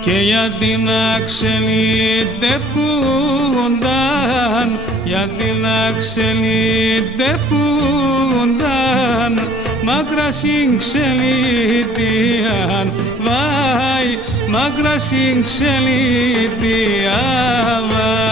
και γιατί να ξενιτεύκουνταν, γιατί να ξενιτεύκουνταν, μάκρα συγξενιτίαν, βάι, μάκρα συγξενιτίαν, βάι.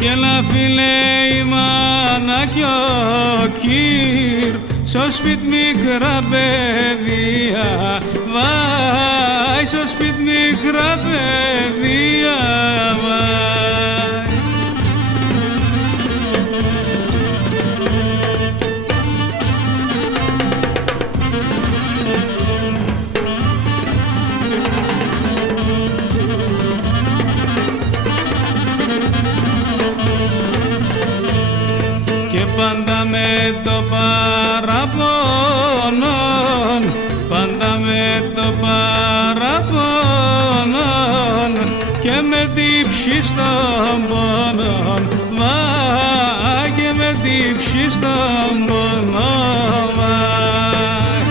Και να φίλε η μάνα κι ο κύρ, στο σπίτ μικρά παιδεία, βάι, στο σπίτ μικρά παιδεία, βάι. Και πάντα με το παραπονόν, πάντα με το παραπονόν και με τύψει στον πονόν, βάι, και με τύψει στον πονόν, βάι.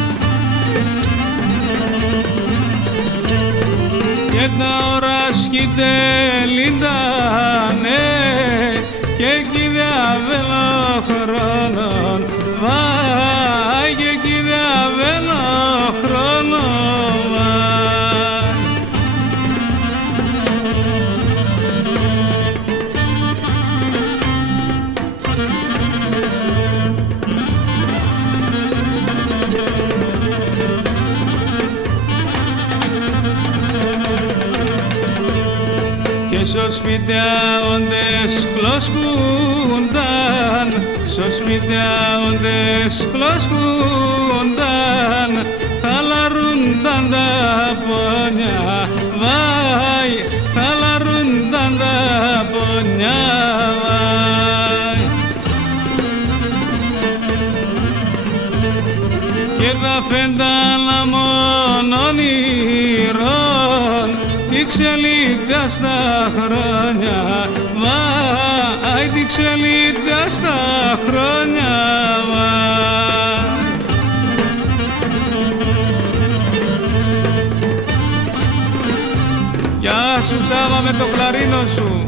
Και τα ώρα σκητελίντανε και εκεί διαβέλω χρόνων, βάι, και εκεί διαβέλω χρόνων, βάι. Και στο σπιτιάοντες κλωσκούνταν, στο σπιτιάοντες κλωσκούνταν, χαλαρούνταν τα πόνια, βάι, χαλαρούνταν τα πόνια, βάι. Και τα φένταλα μόνο όνειρων, τι ξελίδια στα χρόνια, βάι, τι ξελίδια στα χρόνια, βάι. Γεια σου Σάβα με το κλαρίνο σου.